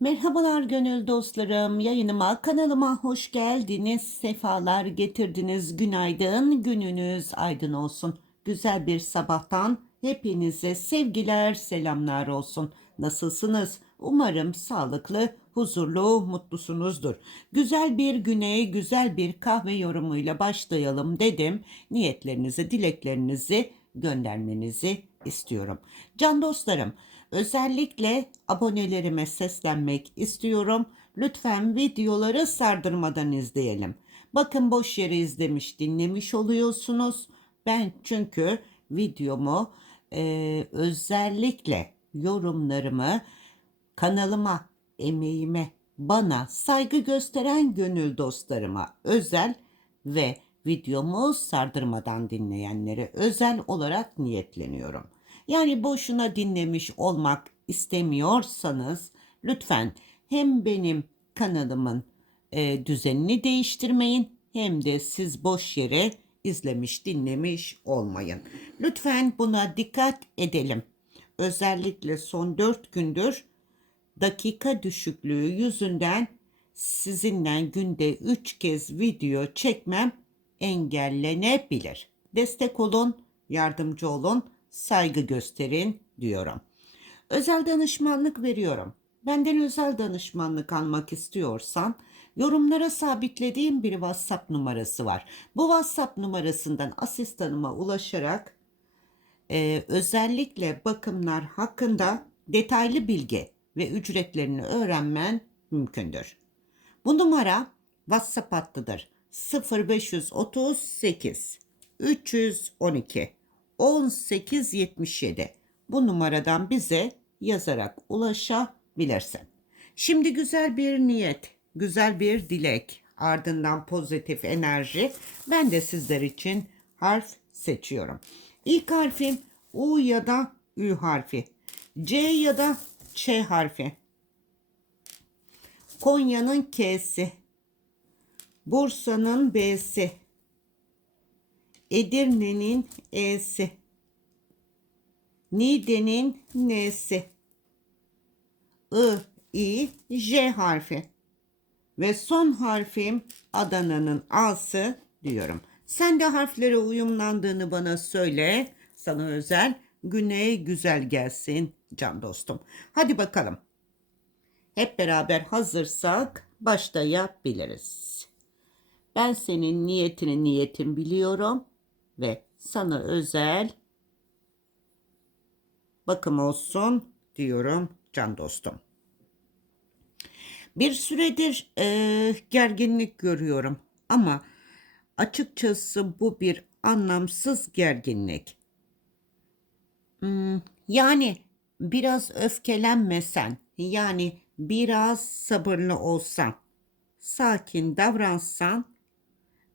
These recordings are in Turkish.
Merhabalar gönül dostlarım. Yayınıma, kanalıma hoş geldiniz. Sefalar getirdiniz. Günaydın. Gününüz aydın olsun. Güzel bir sabahtan hepinize sevgiler, selamlar olsun. Nasılsınız? Umarım sağlıklı, huzurlu, mutlusunuzdur. Güzel bir güne, güzel bir kahve yorumuyla başlayalım dedim. Niyetlerinizi, dileklerinizi göndermenizi istiyorum. Can dostlarım, özellikle abonelerime seslenmek istiyorum. Lütfen videoları sardırmadan izleyelim. Bakın boş yere izlemiş, dinlemiş oluyorsunuz. Ben çünkü videomu eee, özellikle yorumlarımı kanalıma, emeğime, bana saygı gösteren gönül dostlarıma özel ve videomu sardırmadan dinleyenlere özel olarak niyetleniyorum. Yani boşuna dinlemiş olmak istemiyorsanız lütfen hem benim kanalımın e, düzenini değiştirmeyin hem de siz boş yere izlemiş dinlemiş olmayın. Lütfen buna dikkat edelim. Özellikle son 4 gündür dakika düşüklüğü yüzünden sizinle günde 3 kez video çekmem engellenebilir. Destek olun, yardımcı olun, saygı gösterin diyorum. Özel danışmanlık veriyorum. Benden özel danışmanlık almak istiyorsan yorumlara sabitlediğim bir WhatsApp numarası var. Bu WhatsApp numarasından asistanıma ulaşarak e, özellikle bakımlar hakkında detaylı bilgi ve ücretlerini öğrenmen mümkündür. Bu numara WhatsApp hattıdır. 0538 312 1877. Bu numaradan bize yazarak ulaşabilirsin. Şimdi güzel bir niyet, güzel bir dilek, ardından pozitif enerji. Ben de sizler için harf seçiyorum. İlk harfim U ya da Ü harfi. C ya da Ç harfi. Konya'nın K'si. Bursa'nın B'si. Edirne'nin E'si. Niğde'nin N'si. I, I, J harfi. Ve son harfim Adana'nın A'sı diyorum. Sen de harflere uyumlandığını bana söyle. Sana özel güney güzel gelsin can dostum. Hadi bakalım. Hep beraber hazırsak başlayabiliriz. Ben senin niyetini niyetin biliyorum ve sana özel bakım olsun diyorum can dostum. Bir süredir eee, gerginlik görüyorum ama açıkçası bu bir anlamsız gerginlik. Hmm, yani biraz öfkelenmesen, yani biraz sabırlı olsan, sakin davransan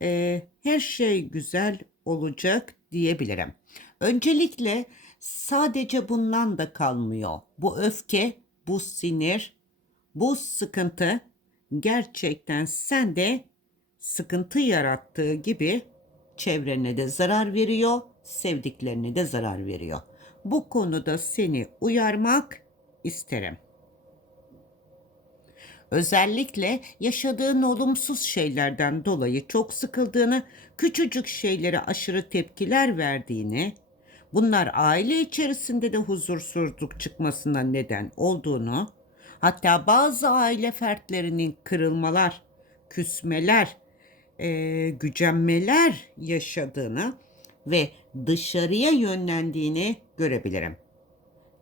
eee, her şey güzel olacak diyebilirim. Öncelikle sadece bundan da kalmıyor. Bu öfke, bu sinir, bu sıkıntı gerçekten sende sıkıntı yarattığı gibi çevrene de zarar veriyor, sevdiklerine de zarar veriyor. Bu konuda seni uyarmak isterim. Özellikle yaşadığın olumsuz şeylerden dolayı çok sıkıldığını, küçücük şeylere aşırı tepkiler verdiğini, bunlar aile içerisinde de huzursuzluk çıkmasına neden olduğunu, hatta bazı aile fertlerinin kırılmalar, küsmeler, eee, gücenmeler yaşadığını ve dışarıya yönlendiğini görebilirim.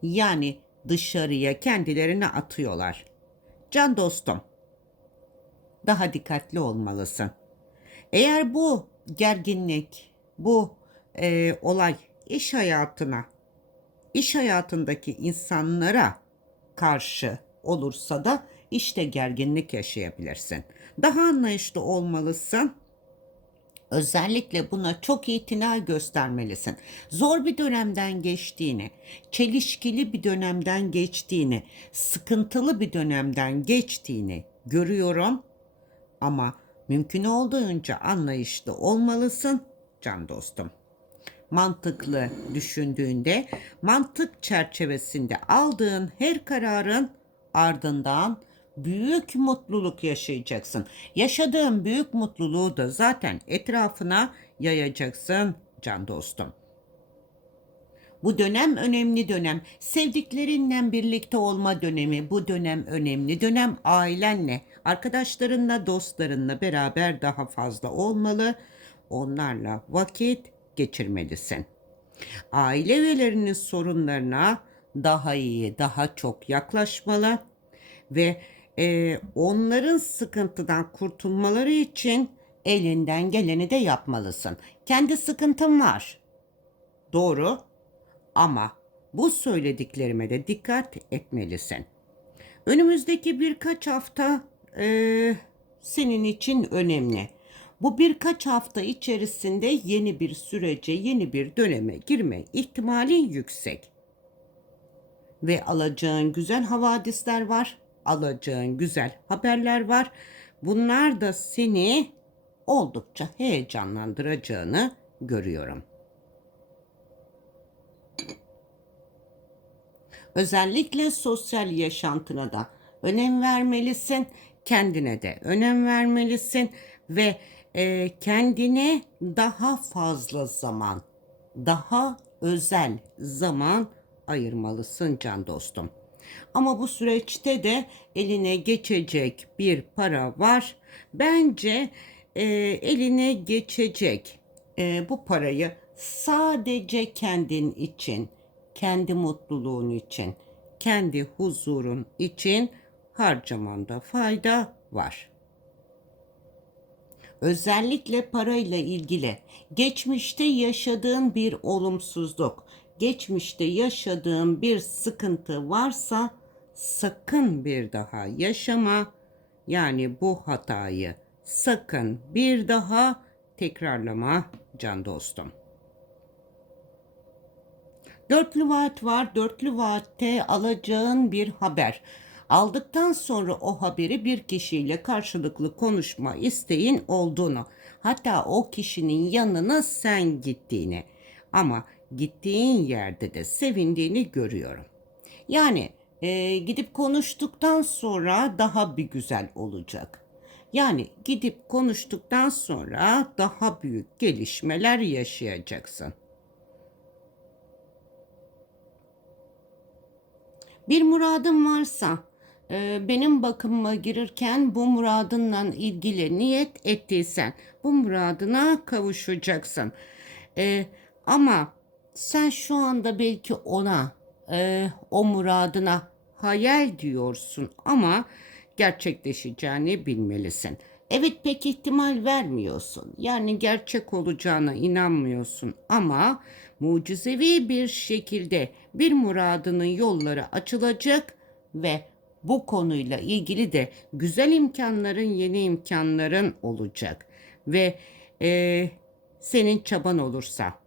Yani dışarıya kendilerini atıyorlar. Can dostum, daha dikkatli olmalısın. Eğer bu gerginlik, bu eee, olay iş hayatına, iş hayatındaki insanlara karşı olursa da işte gerginlik yaşayabilirsin. Daha anlayışlı olmalısın. Özellikle buna çok itina göstermelisin. Zor bir dönemden geçtiğini, çelişkili bir dönemden geçtiğini, sıkıntılı bir dönemden geçtiğini görüyorum. Ama mümkün olduğunca anlayışlı olmalısın can dostum. Mantıklı düşündüğünde, mantık çerçevesinde aldığın her kararın ardından büyük mutluluk yaşayacaksın. Yaşadığın büyük mutluluğu da zaten etrafına yayacaksın can dostum. Bu dönem önemli dönem. Sevdiklerinle birlikte olma dönemi. Bu dönem önemli dönem. Ailenle, arkadaşlarınla, dostlarınla beraber daha fazla olmalı. Onlarla vakit geçirmelisin. Aile üyelerinin sorunlarına daha iyi, daha çok yaklaşmalı ve e, onların sıkıntıdan kurtulmaları için elinden geleni de yapmalısın. Kendi sıkıntın var. Doğru ama bu söylediklerime de dikkat etmelisin. Önümüzdeki birkaç hafta eee, senin için önemli. Bu birkaç hafta içerisinde yeni bir sürece, yeni bir döneme girme ihtimalin yüksek. Ve alacağın güzel havadisler var, alacağın güzel haberler var. Bunlar da seni oldukça heyecanlandıracağını görüyorum. Özellikle sosyal yaşantına da önem vermelisin. Kendine de önem vermelisin ve e, kendine daha fazla zaman, daha özel zaman ayırmalısın can dostum. Ama bu süreçte de eline geçecek bir para var. Bence e, eline geçecek e, bu parayı sadece kendin için, kendi mutluluğun için, kendi huzurun için harcamanda fayda var. Özellikle parayla ilgili geçmişte yaşadığın bir olumsuzluk, geçmişte yaşadığın bir sıkıntı varsa sakın bir daha yaşama. Yani bu hatayı sakın bir daha tekrarlama can dostum. Dörtlü vaat var. Dörtlü vaatte alacağın bir haber. Aldıktan sonra o haberi bir kişiyle karşılıklı konuşma isteğin olduğunu, hatta o kişinin yanına sen gittiğini ama gittiğin yerde de sevindiğini görüyorum. Yani e, gidip konuştuktan sonra daha bir güzel olacak. Yani gidip konuştuktan sonra daha büyük gelişmeler yaşayacaksın. Bir muradın varsa e, benim bakımıma girirken bu muradınla ilgili niyet ettiysen bu muradına kavuşacaksın. E, ama sen şu anda belki ona e, o muradına hayal diyorsun ama gerçekleşeceğini bilmelisin. Evet pek ihtimal vermiyorsun. Yani gerçek olacağına inanmıyorsun ama mucizevi bir şekilde bir muradının yolları açılacak ve bu konuyla ilgili de güzel imkanların, yeni imkanların olacak. Ve e, senin çaban olursa,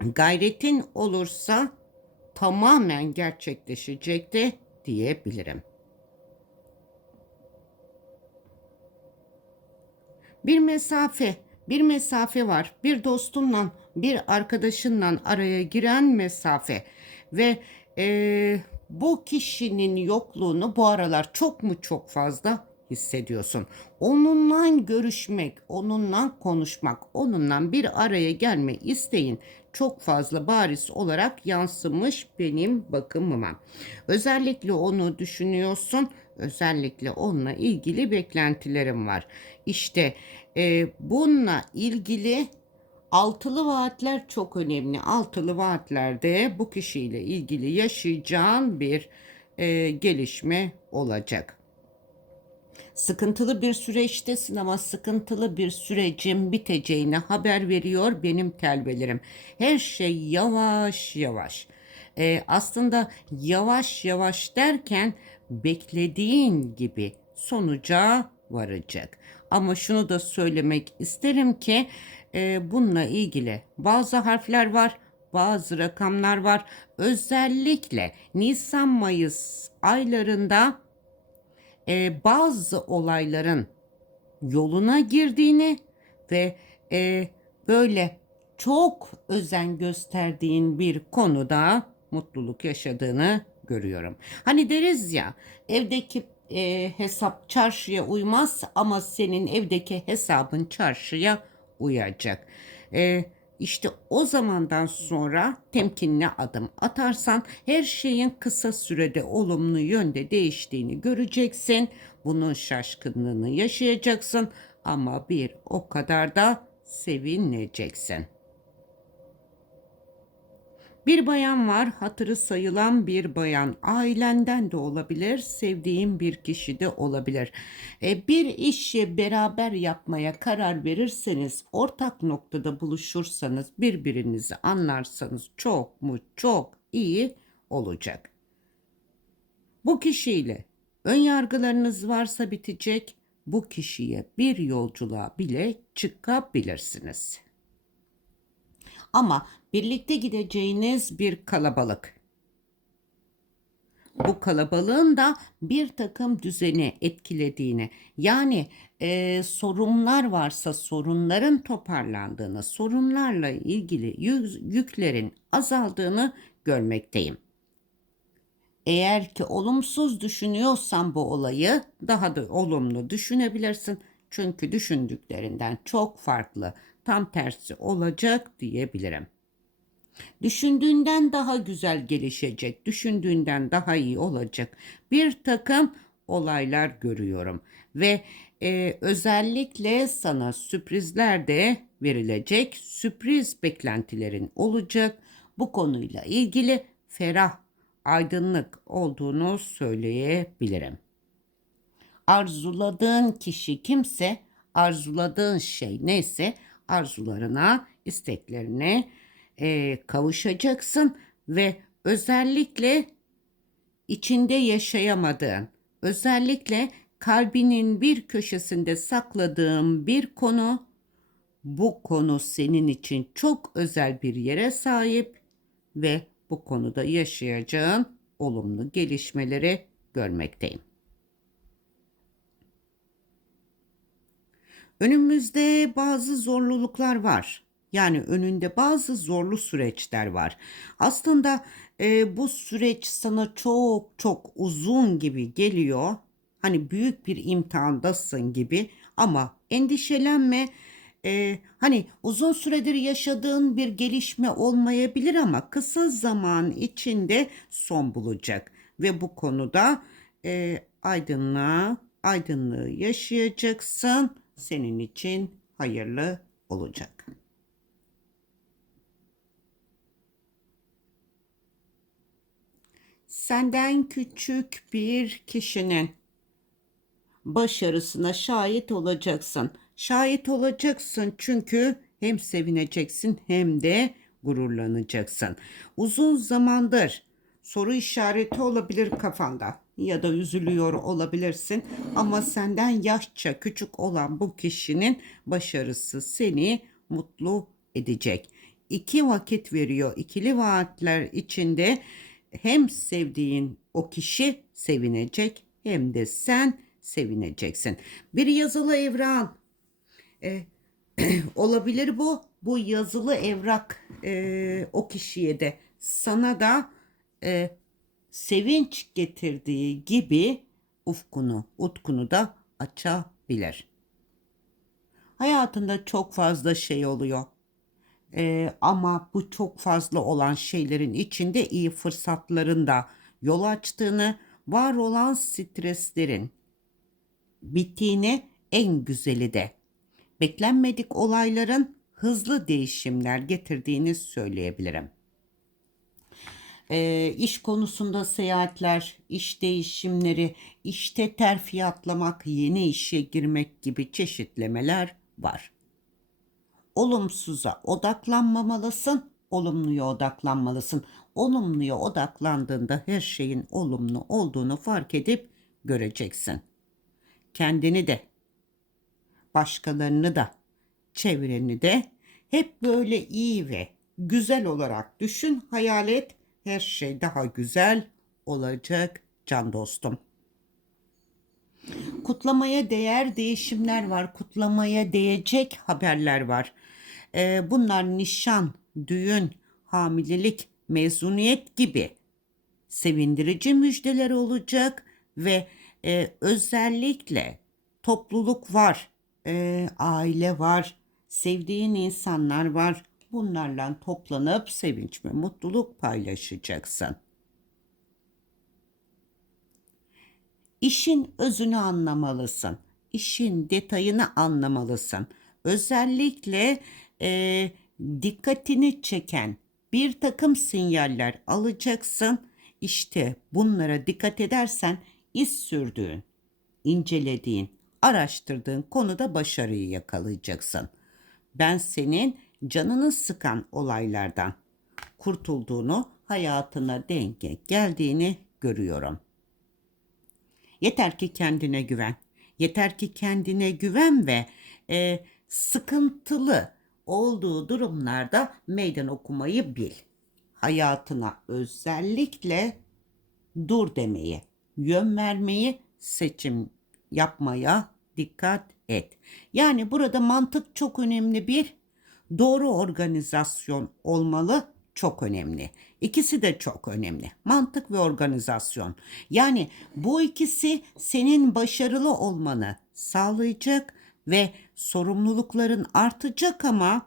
gayretin olursa tamamen gerçekleşecek de diyebilirim. Bir mesafe, bir mesafe var. Bir dostunla, bir arkadaşınla araya giren mesafe ve e, bu kişinin yokluğunu bu aralar çok mu çok fazla hissediyorsun. Onunla görüşmek, onunla konuşmak, onunla bir araya gelme isteğin çok fazla bariz olarak yansımış benim bakımıma. Özellikle onu düşünüyorsun, özellikle onunla ilgili beklentilerim var. İşte e, bununla ilgili altılı vaatler çok önemli. Altılı vaatlerde bu kişiyle ilgili yaşayacağın bir e, gelişme olacak. Sıkıntılı bir süreçtesin ama sıkıntılı bir sürecin biteceğine haber veriyor benim telvelerim. Her şey yavaş yavaş. Ee, aslında yavaş yavaş derken beklediğin gibi sonuca varacak. Ama şunu da söylemek isterim ki e, bununla ilgili bazı harfler var, bazı rakamlar var. Özellikle Nisan-Mayıs aylarında e, bazı olayların yoluna girdiğini ve e, böyle çok özen gösterdiğin bir konuda mutluluk yaşadığını görüyorum. Hani deriz ya evdeki e, hesap çarşıya uymaz ama senin evdeki hesabın çarşıya uyacak. E, işte o zamandan sonra temkinli adım atarsan her şeyin kısa sürede olumlu yönde değiştiğini göreceksin. Bunun şaşkınlığını yaşayacaksın ama bir o kadar da sevineceksin. Bir bayan var, hatırı sayılan bir bayan. Ailenden de olabilir, sevdiğin bir kişi de olabilir. E, bir işi beraber yapmaya karar verirseniz, ortak noktada buluşursanız, birbirinizi anlarsanız çok mu çok iyi olacak. Bu kişiyle ön yargılarınız varsa bitecek, bu kişiye bir yolculuğa bile çıkabilirsiniz. Ama birlikte gideceğiniz bir kalabalık. Bu kalabalığın da bir takım düzeni etkilediğini yani e, sorunlar varsa sorunların toparlandığını, sorunlarla ilgili yük- yüklerin azaldığını görmekteyim. Eğer ki olumsuz düşünüyorsan bu olayı daha da olumlu düşünebilirsin. Çünkü düşündüklerinden çok farklı, tam tersi olacak diyebilirim. Düşündüğünden daha güzel gelişecek, düşündüğünden daha iyi olacak bir takım olaylar görüyorum ve e, özellikle sana sürprizler de verilecek, sürpriz beklentilerin olacak. Bu konuyla ilgili ferah, aydınlık olduğunu söyleyebilirim. Arzuladığın kişi kimse, arzuladığın şey neyse arzularına, isteklerine e, kavuşacaksın ve özellikle içinde yaşayamadığın, özellikle kalbinin bir köşesinde sakladığın bir konu, bu konu senin için çok özel bir yere sahip ve bu konuda yaşayacağın olumlu gelişmeleri görmekteyim. Önümüzde bazı zorluluklar var. Yani önünde bazı zorlu süreçler var. Aslında e, bu süreç sana çok çok uzun gibi geliyor. Hani büyük bir imtihandasın gibi ama endişelenme. E, hani uzun süredir yaşadığın bir gelişme olmayabilir ama kısa zaman içinde son bulacak. Ve bu konuda e, aydınlığa, aydınlığı yaşayacaksın. Senin için hayırlı olacak. Senden küçük bir kişinin başarısına şahit olacaksın. Şahit olacaksın çünkü hem sevineceksin hem de gururlanacaksın. Uzun zamandır soru işareti olabilir kafanda ya da üzülüyor olabilirsin ama senden yaşça küçük olan bu kişinin başarısı seni mutlu edecek. İki vakit veriyor. İkili vaatler içinde hem sevdiğin o kişi sevinecek hem de sen sevineceksin. Bir yazılı evran e, olabilir bu. Bu yazılı evrak e, o kişiye de sana da e, sevinç getirdiği gibi ufkunu, utkunu da açabilir. Hayatında çok fazla şey oluyor. Ee, ama bu çok fazla olan şeylerin içinde iyi fırsatların da yol açtığını, var olan streslerin bittiğini en güzeli de beklenmedik olayların hızlı değişimler getirdiğini söyleyebilirim. E, iş konusunda seyahatler, iş değişimleri, işte terfi yeni işe girmek gibi çeşitlemeler var. Olumsuza odaklanmamalısın, olumluya odaklanmalısın. Olumluya odaklandığında her şeyin olumlu olduğunu fark edip göreceksin. Kendini de, başkalarını da, çevreni de hep böyle iyi ve güzel olarak düşün, hayal et her şey daha güzel olacak can dostum. Kutlamaya değer değişimler var. Kutlamaya değecek haberler var. Ee, bunlar nişan, düğün, hamilelik, mezuniyet gibi sevindirici müjdeler olacak ve e, özellikle topluluk var, e, aile var, sevdiğin insanlar var. Bunlarla toplanıp sevinç ve mutluluk paylaşacaksın. İşin özünü anlamalısın. İşin detayını anlamalısın. Özellikle e, dikkatini çeken bir takım sinyaller alacaksın. İşte bunlara dikkat edersen iz sürdüğün, incelediğin, araştırdığın konuda başarıyı yakalayacaksın. Ben senin canını sıkan olaylardan kurtulduğunu, hayatına denge geldiğini görüyorum. Yeter ki kendine güven. Yeter ki kendine güven ve e, sıkıntılı olduğu durumlarda meydan okumayı bil. Hayatına özellikle dur demeyi, yön vermeyi, seçim yapmaya dikkat et. Yani burada mantık çok önemli bir doğru organizasyon olmalı çok önemli. İkisi de çok önemli. Mantık ve organizasyon. Yani bu ikisi senin başarılı olmanı sağlayacak ve sorumlulukların artacak ama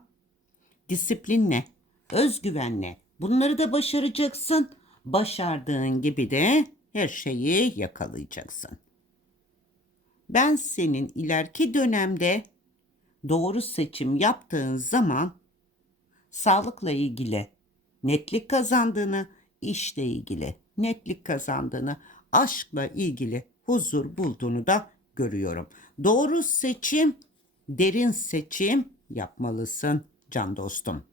disiplinle, özgüvenle bunları da başaracaksın. Başardığın gibi de her şeyi yakalayacaksın. Ben senin ileriki dönemde doğru seçim yaptığın zaman sağlıkla ilgili netlik kazandığını, işle ilgili netlik kazandığını, aşkla ilgili huzur bulduğunu da görüyorum. Doğru seçim, derin seçim yapmalısın can dostum.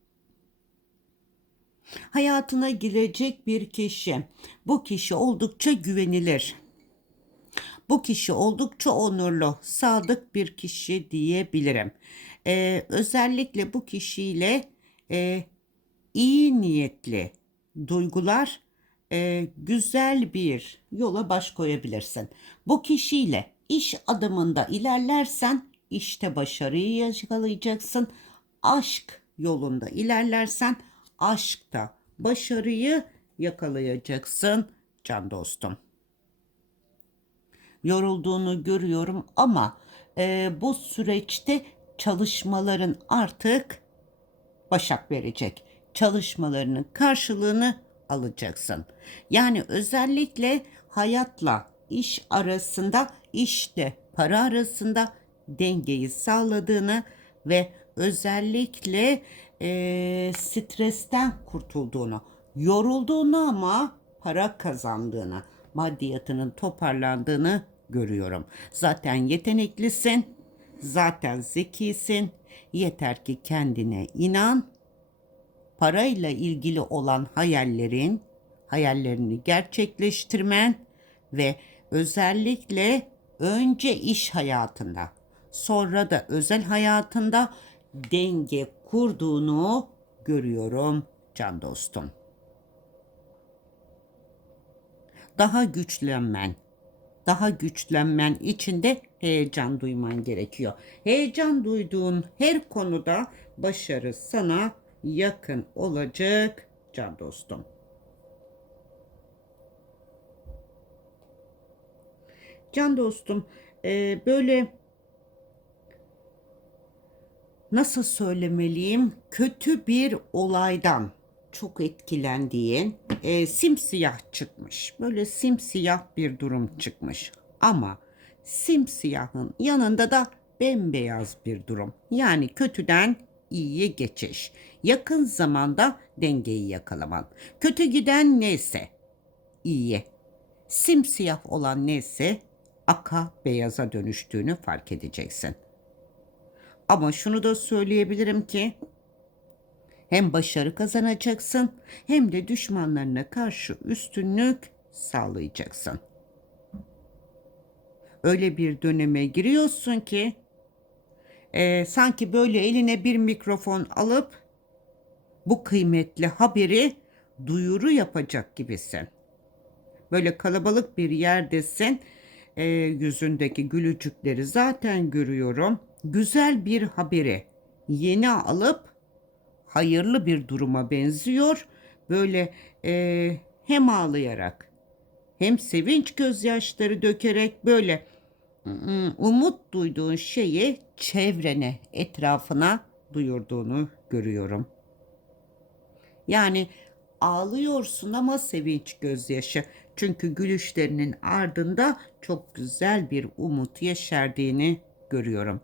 Hayatına girecek bir kişi. Bu kişi oldukça güvenilir. Bu kişi oldukça onurlu, sadık bir kişi diyebilirim. Ee, özellikle bu kişiyle e, iyi niyetli duygular e, güzel bir yola baş koyabilirsin. Bu kişiyle iş adımında ilerlersen işte başarıyı yakalayacaksın. Aşk yolunda ilerlersen aşkta başarıyı yakalayacaksın can dostum. Yorulduğunu görüyorum ama e, bu süreçte çalışmaların artık başak verecek. Çalışmalarının karşılığını alacaksın. Yani özellikle hayatla iş arasında, işte para arasında dengeyi sağladığını ve özellikle e, stresten kurtulduğunu, yorulduğunu ama para kazandığını, maddiyatının toparlandığını görüyorum. Zaten yeteneklisin, zaten zekisin. Yeter ki kendine inan. Parayla ilgili olan hayallerin, hayallerini gerçekleştirmen ve özellikle önce iş hayatında, sonra da özel hayatında denge kurduğunu görüyorum can dostum. Daha güçlenmen, daha güçlenmen için de heyecan duyman gerekiyor. Heyecan duyduğun her konuda başarı sana yakın olacak can dostum. Can dostum, e, böyle nasıl söylemeliyim kötü bir olaydan çok etkilendiğin e, simsiyah çıkmış. Böyle simsiyah bir durum çıkmış. Ama simsiyahın yanında da bembeyaz bir durum. Yani kötüden iyiye geçiş. Yakın zamanda dengeyi yakalaman. Kötü giden neyse iyiye. Simsiyah olan neyse aka beyaza dönüştüğünü fark edeceksin. Ama şunu da söyleyebilirim ki hem başarı kazanacaksın hem de düşmanlarına karşı üstünlük sağlayacaksın. Öyle bir döneme giriyorsun ki e, sanki böyle eline bir mikrofon alıp bu kıymetli haberi duyuru yapacak gibisin. Böyle kalabalık bir yerdesin. E, yüzündeki gülücükleri zaten görüyorum. Güzel bir haberi yeni alıp hayırlı bir duruma benziyor. Böyle e, hem ağlayarak hem sevinç gözyaşları dökerek böyle umut duyduğun şeyi çevrene, etrafına duyurduğunu görüyorum. Yani ağlıyorsun ama sevinç gözyaşı. Çünkü gülüşlerinin ardında çok güzel bir umut yeşerdiğini görüyorum.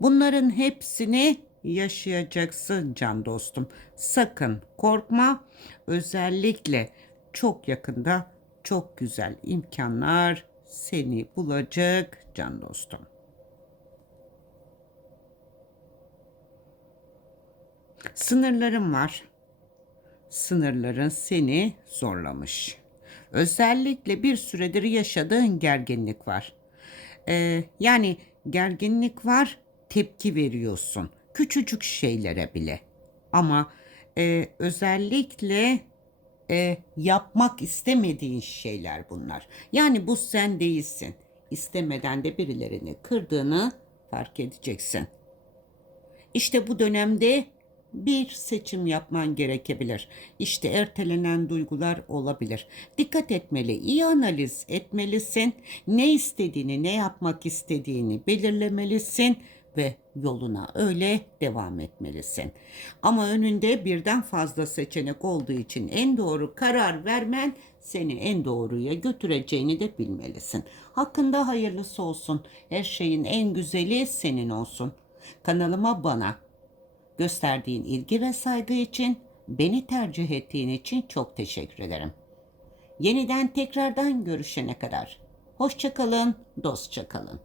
Bunların hepsini yaşayacaksın can dostum. Sakın korkma. Özellikle çok yakında çok güzel imkanlar seni bulacak can dostum. Sınırlarım var sınırların seni zorlamış. Özellikle bir süredir yaşadığın gerginlik var. Ee, yani gerginlik var, tepki veriyorsun. Küçücük şeylere bile. Ama e, özellikle e, yapmak istemediğin şeyler bunlar. Yani bu sen değilsin. İstemeden de birilerini kırdığını fark edeceksin. İşte bu dönemde bir seçim yapman gerekebilir. İşte ertelenen duygular olabilir. Dikkat etmeli, iyi analiz etmelisin. Ne istediğini, ne yapmak istediğini belirlemelisin ve yoluna öyle devam etmelisin. Ama önünde birden fazla seçenek olduğu için en doğru karar vermen seni en doğruya götüreceğini de bilmelisin. Hakkında hayırlısı olsun. Her şeyin en güzeli senin olsun. Kanalıma bana gösterdiğin ilgi ve saygı için, beni tercih ettiğin için çok teşekkür ederim. Yeniden tekrardan görüşene kadar. Hoşçakalın, dostça kalın.